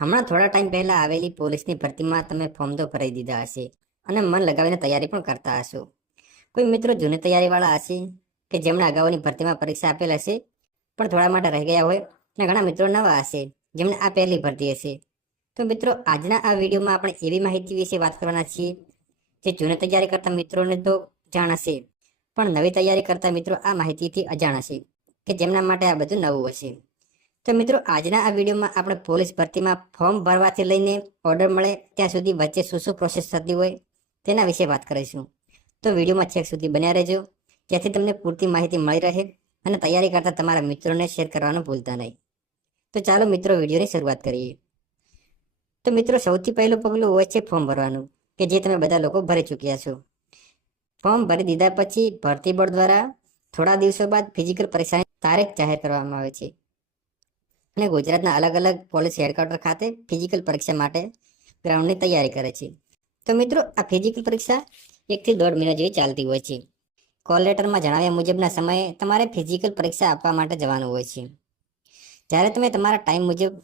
હમણાં થોડા ટાઈમ પહેલા આવેલી પોલીસની ભરતીમાં તમે ફોર્મ તો ભરાઈ દીધા હશે અને મન લગાવીને તૈયારી પણ કરતા હશો. કોઈ મિત્રો જૂની તૈયારીવાળા હશે કે જેમણે અગાઉની ભરતીમાં પરીક્ષા આપેલ હશે પણ થોડા માટે રહી ગયા હોય, અને ઘણા મિત્રો નવા હશે જેમને આ પહેલી ભરતી હશે. તો મિત્રો, આજના આ વિડીયોમાં આપણે એવી માહિતી વિશે વાત કરવાના છીએ જે જૂની તૈયારી કરતા મિત્રોને તો જાણ હશે, પણ નવી તૈયારી કરતા મિત્રો આ માહિતીથી અજાણ હશે કે જેમના માટે આ બધું નવું હશે. તો મિત્રો, આજના આ વિડીયોમાં આપણે પોલીસ ભરતીમાં ફોર્મ ભરવાથી લઈને ઓર્ડર મળે ત્યાં સુધી વચ્ચે શું શું પ્રોસેસ થતી હોય તેના વિશે વાત કરીશું. તો વિડીયોમાં છેક સુધી બન્યા રહેજો, જેથી તમને પૂરતી માહિતી મળી રહે અને તૈયારી કરતા તમારા મિત્રોને શેર કરવાનું ભૂલતા નહીં. તો ચાલો મિત્રો, વિડીયોની શરૂઆત કરીએ. તો મિત્રો, સૌથી પહેલું પગલું હોય છે ફોર્મ ભરવાનું, કે જે તમે બધા લોકો ભરી ચૂક્યા છો. ફોર્મ ભરી દીધા પછી ભરતી બોર્ડ દ્વારા થોડા દિવસો બાદ ફિઝિકલ પરીક્ષાની તારીખ જાહેર કરવામાં આવે છે અને ગુજરાતના અલગ અલગ પોલીસ હેડક્વાર્ટર ખાતે ફિઝિકલ પરીક્ષા માટે ગ્રાઉન્ડની તૈયારી કરે છે. તો મિત્રો, આ ફિઝિકલ પરીક્ષા 1 થી 1.5 મહિના જેવી ચાલતી હોય છે. કોલ લેટરમાં જણાવ્યા મુજબના સમયે તમારે ફિઝિકલ પરીક્ષા આપવા માટે જવાનું હોય છે. જ્યારે તમે તમારા ટાઈમ મુજબ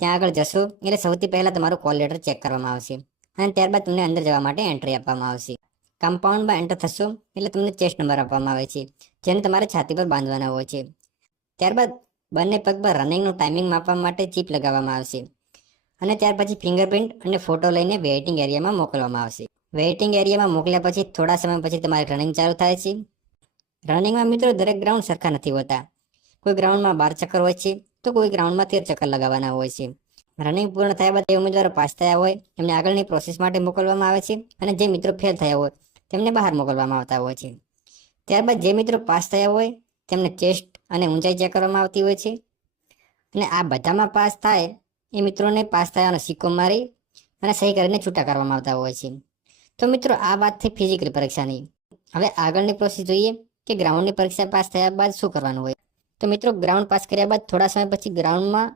ત્યાં આગળ જશો એટલે સૌથી પહેલાં તમારું કોલ લેટર ચેક કરવામાં આવશે અને ત્યારબાદ તમને અંદર જવા માટે એન્ટ્રી આપવામાં આવશે. કમ્પાઉન્ડમાં એન્ટર થશો એટલે તમને ચેસ્ટ નંબર આપવામાં આવે છે, જેને તમારે છાતી પર બાંધવાના હોય છે. ત્યારબાદ બંને પગ પર રનિંગનું ટાઈમિંગ માપવા માટે ચીપ લગાવવામાં આવશે અને ત્યાર પછી ફિંગરપ્રિન્ટ અને ફોટો લઈને વેઇટિંગ એરિયામાં મોકલવામાં આવશે. વેઇટિંગ એરિયામાં મોકલ્યા પછી થોડા સમય પછી તમારી રનિંગ ચાલુ થાય છે. રનિંગમાં મિત્રો દરેક ગ્રાઉન્ડ સરખા નથી હોતા. કોઈ ગ્રાઉન્ડમાં 12 ચક્કર હોય છે તો કોઈ ગ્રાઉન્ડમાં 13 ચક્કર લગાવવાના હોય છે. રનિંગ પૂર્ણ થયા બાદ જે ઉમેદવારો પાસ થયા હોય એમને આગળની પ્રોસેસ માટે મોકલવામાં આવે છે અને જે મિત્રો ફેલ થયા હોય તેમને બહાર મોકલવામાં આવતા હોય છે. ત્યારબાદ જે મિત્રો પાસ થયા હોય તેમને ચેસ્ટ અને ઊંચાઈ ચેક કરવામાં આવતી હોય છે અને આ બધામાં પાસ થાય એ મિત્રોને પાસ થયાનો સિક્કો મારી અને સહી કરીને છૂટા કરવામાં આવતા હોય છે. તો મિત્રો, આ વાત થઈ ફિઝિકલ પરીક્ષાની. હવે આગળની પ્રોસેસ જોઈએ કે ગ્રાઉન્ડની પરીક્ષા પાસ થયા બાદ શું કરવાનું હોય. તો મિત્રો, ગ્રાઉન્ડ પાસ કર્યા બાદ થોડા સમય પછી ગ્રાઉન્ડમાં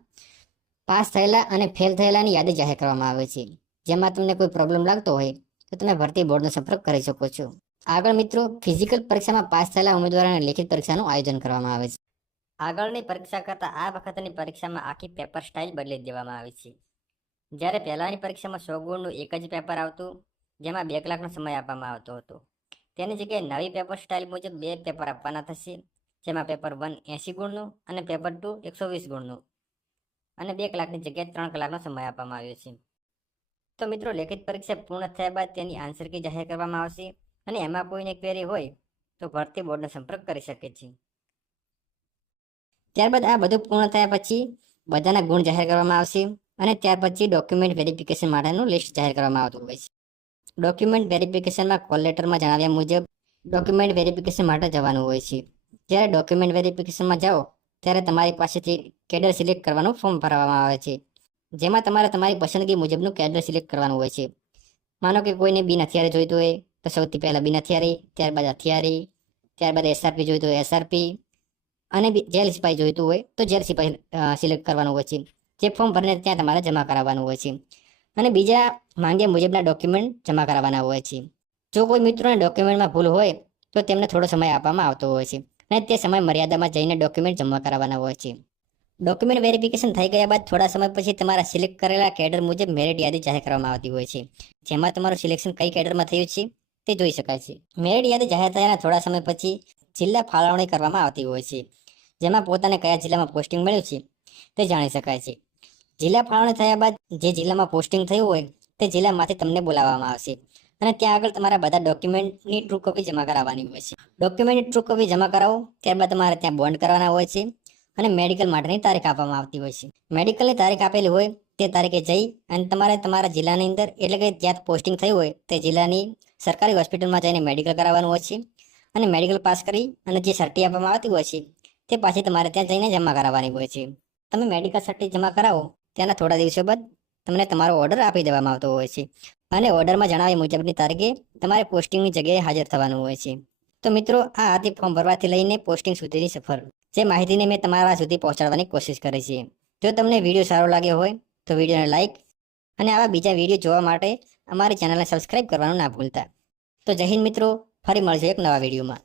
પાસ થયેલા અને ફેલ થયેલાની યાદી જાહેર કરવામાં આવે છે. જેમાં તમને કોઈ પ્રોબ્લેમ લાગતો હોય તો તમે ભરતી બોર્ડનો સંપર્ક કરી શકો છો. આગળ મિત્રો, ફિઝિકલ પરીક્ષામાં પાસ થયેલા ઉમેદવારોને લેખિત પરીક્ષાનું આયોજન કરવામાં આવે છે. આગળની પરીક્ષા કરતાં આ વખતની પરીક્ષામાં આખી પેપર સ્ટાઇલ બદલી દેવામાં આવી છે. જ્યારે પહેલાની પરીક્ષામાં 100 ગુણનું એક જ પેપર આવતું, જેમાં 2 કલાકનો સમય આપવામાં આવતો હતો. તેની જગ્યાએ નવી પેપર સ્ટાઇલ મુજબ 2 પેપર આપવાના થશે, જેમાં પેપર 1 80 ગુણનું અને પેપર 2 120 ગુણનું, અને 2 કલાકની જગ્યાએ 3 કલાકનો સમય આપવામાં આવ્યો છે. તો મિત્રો, લેખિત પરીક્ષા પૂર્ણ થયા બાદ તેની આન્સર કી જાહેર કરવામાં આવશે અને એમાં કોઈને ક્વેરી હોય તો ભરતી બોર્ડનો સંપર્ક કરી શકે છે. ત્યારબાદ આ બધું પૂર્ણ થયા પછી બધાના ગુણ જાહેર કરવામાં આવશે અને ત્યાર પછી ડોક્યુમેન્ટ વેરિફિકેશન માટેનું લિસ્ટ જાહેર કરવામાં આવતું હોય છે. ડોક્યુમેન્ટ વેરિફિકેશનમાં કોલ લેટરમાં જણાવ્યા મુજબ ડોક્યુમેન્ટ વેરિફિકેશન માટે જવાનું હોય છે. જ્યારે ડોક્યુમેન્ટ વેરિફિકેશનમાં જાઓ ત્યારે તમારી પાસેથી કેડર સિલેક્ટ કરવાનું ફોર્મ ભરવામાં આવે છે, જેમાં તમારે તમારી પસંદગી મુજબનું કેડર સિલેક્ટ કરવાનું હોય છે. માનો કે કોઈને બિન હથિયારી જોઈતું હોય તો સૌથી પહેલાં બિન હથિયારી, ત્યારબાદ હથિયારી, ત્યારબાદ SRP જોઈતું હોય SRP, અને જેલ સિપાહી જોઈતું હોય તો જેલ સિપાહી સિલેક્ટ કરવાનું હોય છે. જે ફોર્મ ભરીને ત્યાં તમારે જમા કરાવવાનું હોય છે અને બીજા માંગ્યા મુજબના ડોક્યુમેન્ટ જમા કરાવવાના હોય છે. જો કોઈ મિત્રોને ડોક્યુમેન્ટમાં ભૂલ હોય તો તેમને થોડો સમય આપવામાં આવતો હોય છે અને તે સમય મર્યાદામાં જઈને ડોક્યુમેન્ટ જમા કરાવવાના હોય છે. ડોક્યુમેન્ટ વેરિફિકેશન થઈ ગયા બાદ થોડા સમય પછી તમારા સિલેક્ટ કરેલા કેડર મુજબ મેરિટ યાદી જાહેર કરવામાં આવતી હોય છે, જેમાં તમારું સિલેક્શન કઈ કેડરમાં થયું છે તે જોઈ શકાય છે. મેરિટ યાદી જાહેર થયાના થોડા સમય પછી જિલ્લા ફાળવણી કરવામાં આવતી હોય છે, જેમાં પોતાને કયા જિલ્લામાં પોસ્ટિંગ મળ્યું છે તે જાણી શકાય છે. જિલ્લા ફાળવણી થયા બાદ જે જિલ્લામાં પોસ્ટિંગ થયું હોય તે જિલ્લામાંથી તમને બોલાવવામાં આવશે અને ત્યાં આગળ તમારા બધા ડોક્યુમેન્ટની ટ્રુ કોપી જમા કરાવવાની હોય છે. ડોક્યુમેન્ટની ટ્રુ કોપી જમા કરાવો ત્યારબાદ તમારે ત્યાં બોન્ડ કરવાના હોય છે અને મેડિકલ માટેની તારીખ આપવામાં આવતી હોય છે. મેડિકલની તારીખ આપેલી હોય તે તારીખે જઈ અને તમારે તમારા જિલ્લાની અંદર, એટલે કે જ્યાં પોસ્ટિંગ થયું હોય તે જિલ્લાની સરકારી હોસ્પિટલમાં જઈને મેડિકલ કરાવવાનું હોય છે અને મેડિકલ પાસ કરી અને જે સર્ટી આપવામાં આવતી હોય છે તે પાછી તમારે ત્યાં જઈને જમા કરાવવાની હોય છે. તમે મેડિકલ સર્ટી જમા કરાવો ત્યાંના થોડા દિવસો બાદ તમને તમારો ઓર્ડર આપી દેવામાં આવતો હોય છે અને ઓર્ડરમાં જણાવ્યા મુજબની તારીખે તમારે પોસ્ટિંગની જગ્યાએ હાજર થવાનું હોય છે. તો મિત્રો, આ હતી ફોર્મ ભરવાથી લઈને પોસ્ટિંગ સુધીની સફર, જે માહિતીને મેં તમારા સુધી પહોંચાડવાની કોશિશ કરી છે. જો તમને વિડીયો સારો લાગ્યો હોય તો વિડીયોને લાઇક અને આવા બીજા વિડીયો જોવા માટે અમારી ચેનલને સબસ્ક્રાઇબ કરવાનું ના ભૂલતા. તો જય હિન્દ મિત્રો, ફરી મળશે એક નવા વિડીયોમાં.